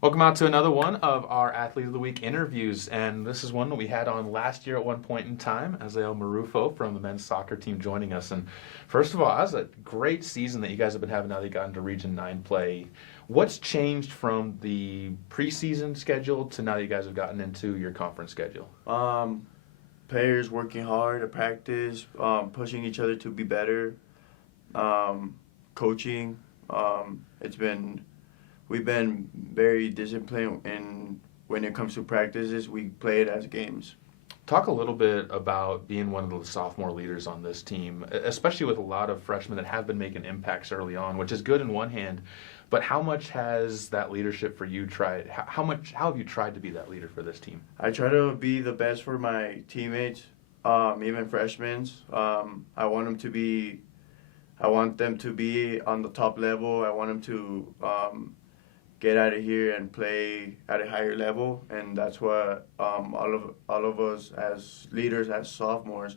Welcome out to another one of our Athlete of the Week interviews, and this is one that we had on last year at one point in time. Azael Marrufo from the men's soccer team joining us. And first of all, that was a great season that you guys have been having now that you got into Region 9 play. What's changed from the preseason schedule to now that you guys have gotten into your conference schedule? Players working hard at practice, pushing each other to be better, coaching. We've been very disciplined, and when it comes to practices, we play it as games. Talk a little bit about being one of the sophomore leaders on this team, especially with a lot of freshmen that have been making impacts early on, which is good in one hand, but how much has that leadership for you tried? How have you tried to be that leader for this team? I try to be the best for my teammates, even freshmen. I want them to be on the top level. I want them to get out of here and play at a higher level, and that's what all of us as leaders, as sophomores,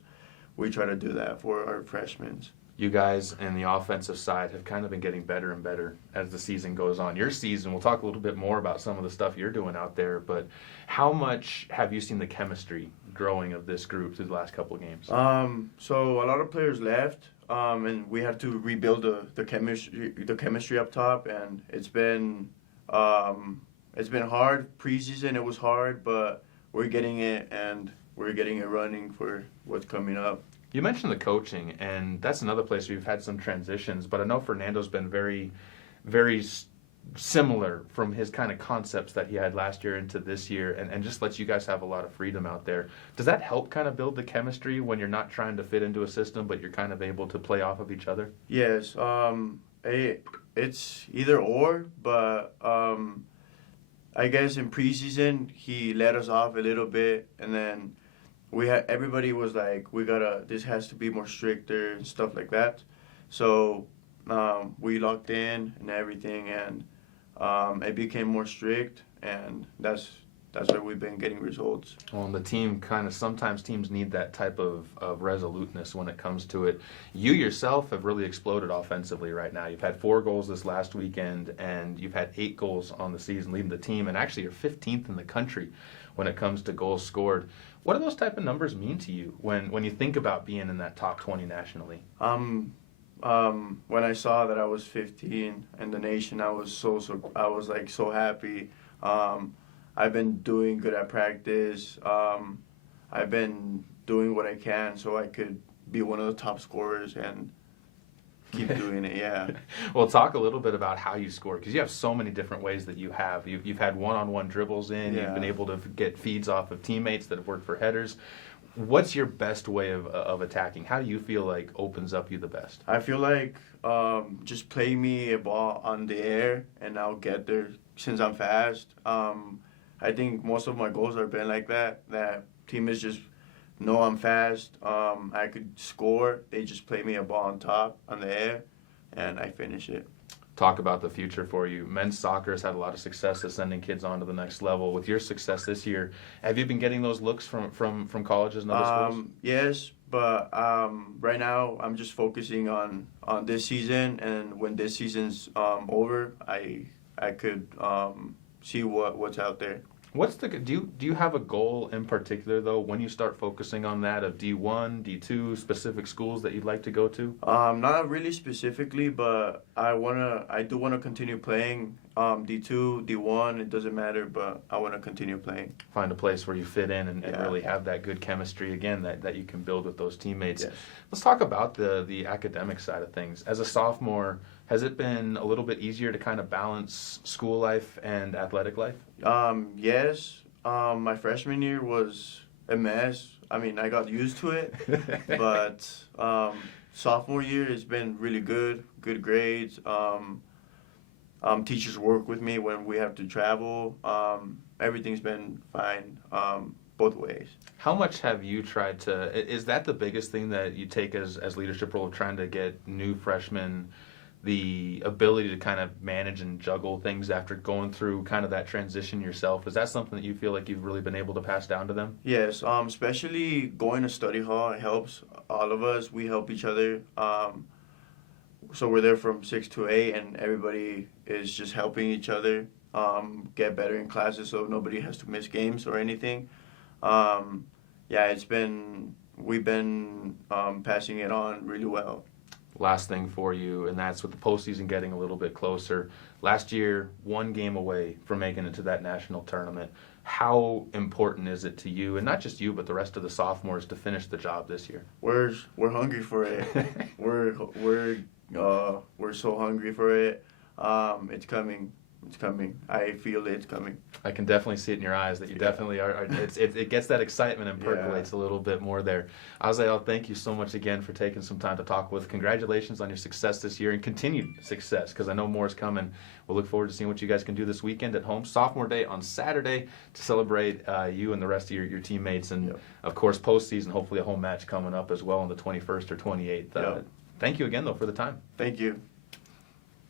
we try to do that for our freshmen. You guys in the offensive side have kind of been getting better and better as the season goes on. Your season, we'll talk a little bit more about some of the stuff you're doing out there, but how much have you seen the chemistry growing of this group through the last couple of games? So a lot of players left, and we had to rebuild the chemistry up top, and it's been hard. Preseason, it was hard, but we're getting it, and we're getting it running for what's coming up. You mentioned the coaching, and that's another place where you've had some transitions, but I know Fernando's been very, very similar from his kind of concepts that he had last year into this year, and just lets you guys have a lot of freedom out there. Does that help kind of build the chemistry when you're not trying to fit into a system, but you're kind of able to play off of each other? Yes, it's either or, but I guess in preseason he let us off a little bit, and then everybody was like, this has to be more stricter and stuff like that. So we locked in and everything, and it became more strict, and that's where we've been getting results. Well, and the team sometimes teams need that type of resoluteness when it comes to it. You yourself have really exploded offensively right now. You've had 4 goals this last weekend, and you've had 8 goals on the season, leading the team, and actually you're 15th in the country when it comes to goals scored. What do those type of numbers mean to you when you think about being in that top 20 nationally? When I saw that I was 15 in the nation, I was so happy. I've been doing good at practice. I've been doing what I can so I could be one of the top scorers and keep doing it, yeah. Well, talk a little bit about how you score, because you have so many different ways that you have. You've had one-on-one dribbles in. Yeah. You've been able to get feeds off of teammates that have worked for headers. What's your best way of attacking? How do you feel like opens up you the best? I feel like just play me a ball on the air, and I'll get there since I'm fast. I think most of my goals have been like that teammates just know I'm fast. I could score. They just play me a ball on top, on the air, and I finish it. Talk about the future for you. Men's soccer has had a lot of success at sending kids on to the next level. With your success this year, have you been getting those looks from colleges and other schools? Yes, but right now I'm just focusing on this season, and when this season's over, I could see what's out there. Do you have a goal in particular, though, when you start focusing on that, of D1, D2, specific schools that you'd like to go to? Not really specifically, but I do wanna continue playing D2, D1. It doesn't matter, but I wanna continue playing. Find a place where you fit in and really have that good chemistry again that you can build with those teammates. Yes. Let's talk about the academic side of things. As a sophomore, has it been a little bit easier to kind of balance school life and athletic life? Yes. My freshman year was a mess. I mean, I got used to it, but sophomore year has been really good grades. Teachers work with me when we have to travel. Everything's been fine both ways. How much have you tried is that the biggest thing that you take as leadership role, of trying to get new freshmen the ability to kind of manage and juggle things after going through kind of that transition yourself? Is that something that you feel like you've really been able to pass down to them? Yes, especially going to study hall, it helps all of us. We help each other. So we're there from 6 to 8, and everybody is just helping each other. get better in classes so nobody has to miss games or anything. Yeah, we've been passing it on really well. Last thing for you, and that's with the postseason getting a little bit closer. Last year, one game away from making it to that national tournament. How important is it to you, and not just you, but the rest of the sophomores, to finish the job this year? We're hungry for it. we're so hungry for it. It's coming. It's coming. I feel it's coming. I can definitely see it in your eyes that you definitely are. It gets that excitement and percolates a little bit more there. Azael, thank you so much again for taking some time to talk with. Congratulations on your success this year and continued success, because I know more is coming. We'll look forward to seeing what you guys can do this weekend at home. Sophomore Day on Saturday to celebrate you and the rest of your teammates. And, of course, postseason, hopefully a home match coming up as well on the 21st or 28th. Thank you again, though, for the time. Thank you.